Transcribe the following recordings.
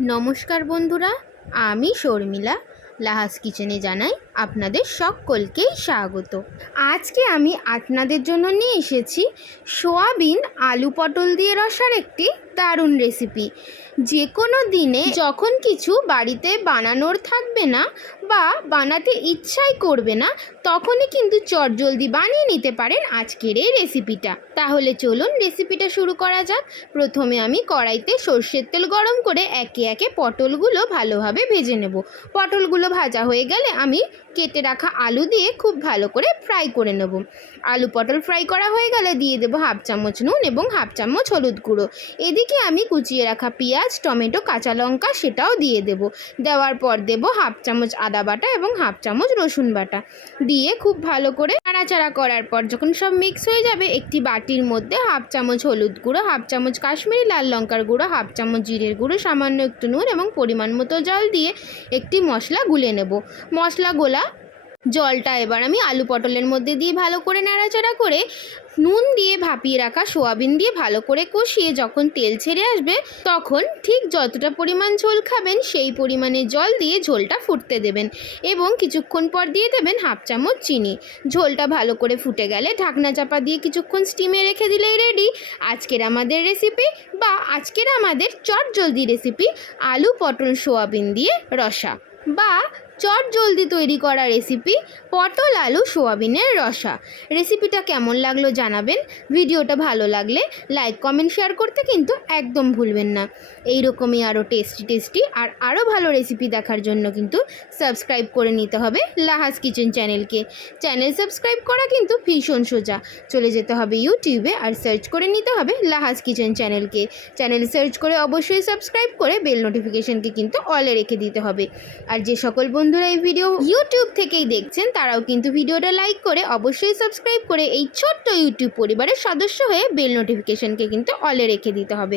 নমস্কার বন্ধুরা আমি শর্মিলা। লাহাস কিচেনে জানাই আপনাদের সকলকেই স্বাগত। আজকে আমি আপনাদের জন্য নিয়ে এসেছি সোয়াবিন আলু পটল দিয়ে রসার একটি দারুণ রেসিপি। যে কোনো দিনে যখন কিছু বাড়িতে বানানোর থাকবে না বা বানাতে ইচ্ছাই করবে না, তখনই কিন্তু চটজলদি বানিয়ে নিতে পারেন আজকের এই রেসিপিটা। তাহলে চলুন রেসিপিটা শুরু করা যাক। প্রথমে আমি কড়াইতে সর্ষের তেল গরম করে একে একে পটলগুলো ভালোভাবে ভেজে নেব। পটলগুলো ভাজা হয়ে গেলে আমি কেটে রাখা আলু দিয়ে খুব ভালো করে ফ্রাই করে নেব। আলু পটল ফ্রাই করা হয়ে গেলে দিয়ে দেবো হাফ চামচ নুন এবং হাফ চামচ হলুদ গুঁড়ো। এদিকে আমি কুচিয়ে রাখা পেঁয়াজ, টমেটো, কাঁচা লঙ্কা সেটাও দিয়ে দেব। দেওয়ার পর দেব হাফ চামচ আদা বাটা এবং হাফ চামচ রসুন বাটা। দিয়ে খুব ভালো করে নাড়াচাড়া করার পর যখন সব মিক্স হয়ে যাবে, একটি বাটির মধ্যে হাফ চামচ হলুদ গুঁড়ো হাফ চামচ কাশ্মীরি লাল লঙ্কার গুঁড়ো হাফ চামচ জিরের গুঁড়ো, সামান্য একটু নুন এবং পরিমাণ মতো জল দিয়ে একটি মশলা গুলে নেব। মশলা গোলা জলটা এবার আমি আলু পটলের মধ্যে দিয়ে ভালো করে নাড়াচাড়া করে নুন দিয়ে ভাপিয়ে রাখা সোয়াবিন দিয়ে ভালো করে কষিয়ে যখন তেল ছেড়ে আসবে, তখন ঠিক যতটা পরিমাণ ঝোল খাবেন, সেই পরিমাণে জল দিয়ে ঝোলটা ফুটতে দেবেন এবং কিছুক্ষণ পর দিয়ে দেবেন হাফ চামচ চিনি। ঝোলটা ভালো করে ফুটে গেলে ঢাকনা চাপা দিয়ে কিছুক্ষণ স্টিমে রেখে দিলেই রেডি আজকের আমাদের রেসিপি বা আজকের আমাদের চট জলদি রেসিপি আলু পটল সোয়াবিন দিয়ে রসা বা চট জলদি তৈরি করা রেসিপি পটল, আলু, সোয়াবিনের রসা। রেসিপিটা কেমন লাগল জানাবেন। ভিডিওটা ভালো লাগলে লাইক কমেন্ট শেয়ার করতে কিন্তু একদম ভুলবেন না। এই রকমই আরও টেস্টি টেস্টি আর আরও ভালো রেসিপি দেখার জন্য কিন্তু সাবস্ক্রাইব করে নিতে হবে লাহাস কিচেন চ্যানেলকে। চ্যানেল সাবস্ক্রাইব করা কিন্তু ভীষণ সোজা। চলে যেতে হবে ইউটিউবে আর সার্চ করে নিতে হবে লাহাস কিচেন চ্যানেলকে। চ্যানেল সার্চ করে অবশ্যই সাবস্ক্রাইব করে বেল নোটিফিকেশনকে কিন্তু অলে রেখে দিতে হবে। আর যে সকল বন্ধুরা, এই ভিডিও ইউটিউব থেকেই দেখছেন, তারাও কিন্তু ভিডিওটা লাইক করে অবশ্যই সাবস্ক্রাইব করে এই ছোট্ট ইউটিউব পরিবারের সদস্য হয়ে বেল নোটিফিকেশনকে কিন্তু অলে রেখে দিতে হবে।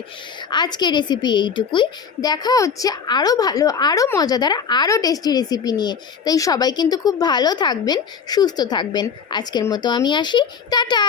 আজকের রেসিপি এইটুকুই। দেখা হচ্ছে আরও ভালো আরও মজাদার আরও টেস্টি রেসিপি নিয়ে। তাই সবাই কিন্তু খুব ভালো থাকবেন, সুস্থ থাকবেন। আজকের মতো আমি আসি। টাটা!